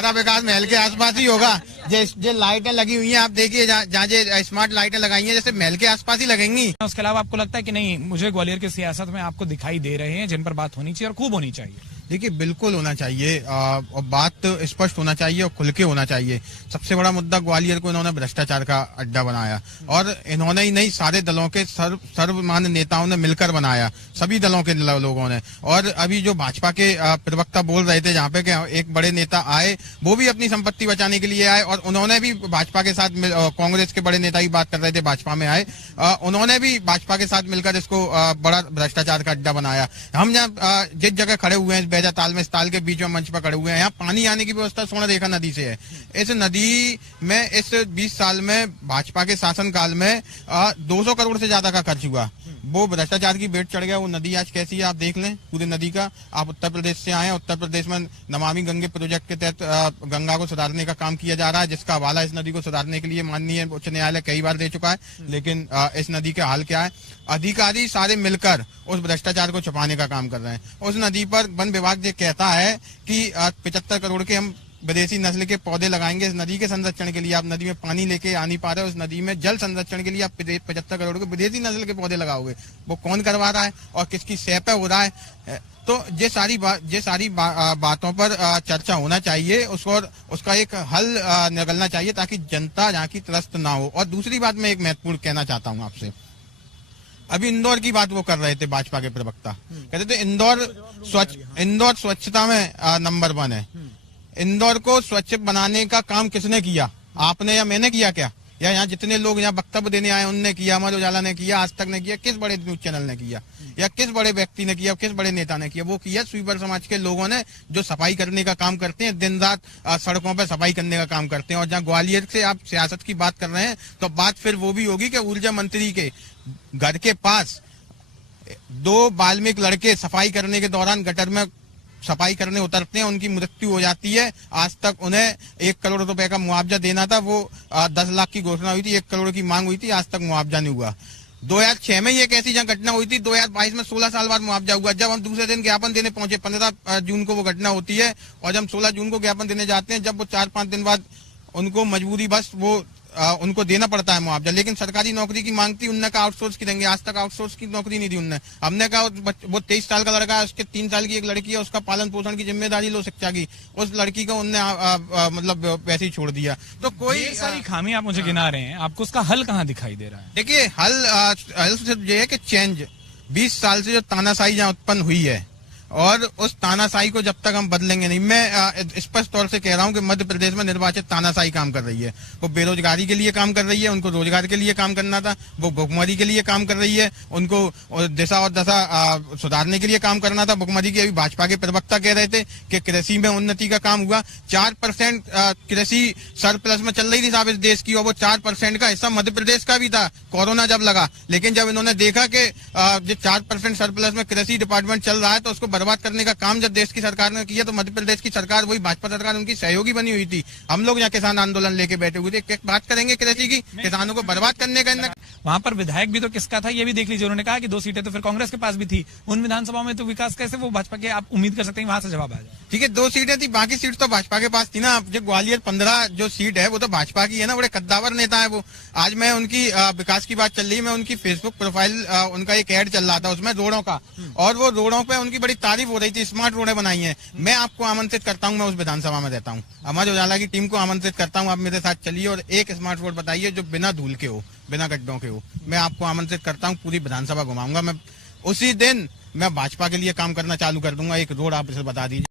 सारा विकास महल के आसपास ही होगा। जो लाइटें लगी हुई हैं आप देखिए, जहाँ स्मार्ट लाइटें लगाई हैं जैसे महल के आसपास ही लगेंगी। उसके अलावा आपको लगता है कि नहीं, मुझे ग्वालियर की सियासत में आपको दिखाई दे रहे हैं जिन पर बात होनी चाहिए और खूब होनी चाहिए? देखिए बिल्कुल होना चाहिए और बात स्पष्ट होना चाहिए और खुल के होना चाहिए। सबसे बड़ा मुद्दा ग्वालियर को इन्होंने भ्रष्टाचार का अड्डा बनाया और इन्होंने ही नहीं सारे दलों के सर्वमान्य नेताओं ने मिलकर बनाया, सभी दलों के लोगों ने। और अभी जो भाजपा के प्रवक्ता बोल रहे थे जहाँ पे कि एक बड़े नेता आए, वो भी अपनी संपत्ति बचाने के लिए आए और उन्होंने भी भाजपा के साथ, कांग्रेस के बड़े नेता की बात कर रहे थे, भाजपा में आए, उन्होंने भी भाजपा के साथ मिलकर इसको बड़ा भ्रष्टाचार का अड्डा बनाया। हम जहाँ जिस जगह खड़े हुए हैं ताल में, इस ताल के बीच में मंच पर खड़े हुए हैं, यहाँ पानी आने की व्यवस्था सोना रेखा नदी से है। इस नदी में इस 20 साल में भाजपा के शासनकाल में 200 करोड़ से ज्यादा का खर्च हुआ। वो भ्रष्टाचार की बेट चढ़ गया। वो नदी आज कैसी है आप देख लें, पूरी नदी का। आप उत्तर प्रदेश से आए हैं, उत्तर प्रदेश में नमामि गंगे प्रोजेक्ट के तहत गंगा को सुधारने का काम किया जा रहा है, जिसका हवाला इस नदी को सुधारने के लिए माननीय उच्च न्यायालय कई बार दे चुका है। लेकिन इस नदी का हाल क्या है? अधिकारी सारे मिलकर उस भ्रष्टाचार को छुपाने का काम कर रहे हैं। उस नदी पर वन विभाग ये कहता है कि 75 करोड़ के हम विदेशी नस्ल के पौधे लगाएंगे इस नदी के संरक्षण के लिए। आप नदी में पानी लेके आ नहीं पा रहे हो, उस नदी में जल संरक्षण के लिए आप 75 करोड़ के विदेशी नस्ल के पौधे लगाओगे। वो कौन करवा रहा है और किसकी सह पे हो रहा है? तो ये सारी बातों पर चर्चा होना चाहिए, उसका एक हल निकलना चाहिए ताकि जनता जहाँ की त्रस्त ना हो। और दूसरी बात मैं एक महत्वपूर्ण कहना चाहता हूँ आपसे। अभी इंदौर की बात वो कर रहे थे भाजपा के प्रवक्ता, कहते थे इंदौर स्वच्छता में नंबर 1 है। इंदौर को स्वच्छ बनाने का काम किसने किया? आपने या मैंने किया क्या? या यहाँ जितने लोग यहाँ वक्तव्य देने आए उनने किया, अमर उजाला ने किया, आज तक ने किया, किस बड़े न्यूज चैनल ने किया या किस बड़े व्यक्ति ने किया, किस बड़े नेता ने किया? वो किया स्वीपर समाज के लोगों ने, जो सफाई करने का काम करते हैं, दिन रात सड़कों पर सफाई करने का काम करते हैं। और जहाँ ग्वालियर से आप सियासत की बात कर रहे हैं तो बात फिर वो भी होगी कि ऊर्जा मंत्री के घर के पास 2 बाल्मीक लड़के सफाई करने के दौरान गटर में सफाई करने उतरते हैं, उनकी मृत्यु हो जाती है। आज तक उन्हें 1 करोड़ रुपए का मुआवजा देना था, वो 10 लाख की घोषणा हुई थी, 1 करोड़ की मांग हुई थी, आज तक मुआवजा नहीं हुआ। 2006 में ये एक ऐसी जहाँ घटना हुई थी, 2022 में 16 साल बाद मुआवजा हुआ। जब हम दूसरे दिन ज्ञापन देने पहुंचे, 15 जून को वो घटना होती है, और जब 16 जून को ज्ञापन देने जाते हैं, जब वो 4-5 दिन बाद उनको मजबूरी बस वो उनको देना पड़ता है मुआवजा। लेकिन सरकारी नौकरी की मांग थी, उनने कहा आउटसोर्स की देंगे, आज तक आउटसोर्स की नौकरी नहीं दी उनने। हमने कहा वो 23 साल का लड़का है, उसके 3 साल की एक लड़की है, उसका पालन पोषण की जिम्मेदारी लो शिक्षा की, उस लड़की को उनने मतलब वैसे ही छोड़ दिया। तो कोई सारी खामी आप मुझे गिना रहे हैं, आपको उसका हल कहाँ दिखाई दे रहा है? देखिए हल सिर्फ ये है कि चेंज। 20 साल से जो तानाशाही जहाँ उत्पन्न हुई है और उस तानाशाही को जब तक हम बदलेंगे नहीं, मैं स्पष्ट तौर से कह रहा हूं कि मध्य प्रदेश में निर्वाचित तानाशाही काम कर रही है। वो बेरोजगारी के लिए काम कर रही है, उनको रोजगार के लिए काम करना था। वो भुखमरी के लिए काम कर रही है, उनको दिशा और दशा सुधारने के लिए काम करना था। भुखमरी की अभी भाजपा के प्रवक्ता कह रहे थे कि कृषि में उन्नति का काम हुआ। 4% कृषि सरप्लस में चल रही थी साहब इस देश की, और वो 4% का हिस्सा मध्य प्रदेश का भी था कोरोना जब लगा। लेकिन जब इन्होंने देखा कि जो 4% सरप्लस में कृषि डिपार्टमेंट चल रहा है तो उसको बर्बाद करने का काम जब देश की सरकार ने किया, तो मध्य प्रदेश की सरकार, वही भाजपा सरकार, उनकी सहयोगी बनी हुई थी। हम लोग यहाँ किसान आंदोलन लेके बैठे हुए थे, बात करेंगे कृषि की, किसानों को बर्बाद करने का। वहां पर विधायक भी तो किसका था ये भी देख लीजिए। उन्होंने कहा कि 2 सीटें तो फिर कांग्रेस के पास भी थी, उन विधानसभा में तो विकास कैसे वो भाजपा के, आप उम्मीद कर सकते हैं वहां से जवाब आ जाए? ठीक है, 2 सीटें थी, बाकी सीट तो भाजपा के पास थी ना। जो ग्वालियर 15 जो सीट है वो तो भाजपा की है ना। बड़े कद्दावर नेता है वो। आज मैं उनकी विकास की बात चल रही है, मैं उनकी फेसबुक प्रोफाइल, उनका एक ऐड चल रहा था उसमें रोडों का, और वो रोडों पे उनकी बड़ी तारीफ हो रही थी, स्मार्ट रोडें बनाई हैं। मैं आपको आमंत्रित करता हूं, मैं उस विधानसभा में रहता हूं, अमर उजाला की टीम को आमंत्रित करता हूं, आप मेरे साथ चलिए और एक स्मार्ट रोड बताइए जो बिना धूल के हो, बिना गड्ढों के हो। मैं आपको आमंत्रित करता हूं, पूरी विधानसभा घुमाऊंगा। मैं उसी दिन मैं भाजपा के लिए काम करना चालू कर दूंगा। एक रोड आप इसे बता दीजिए।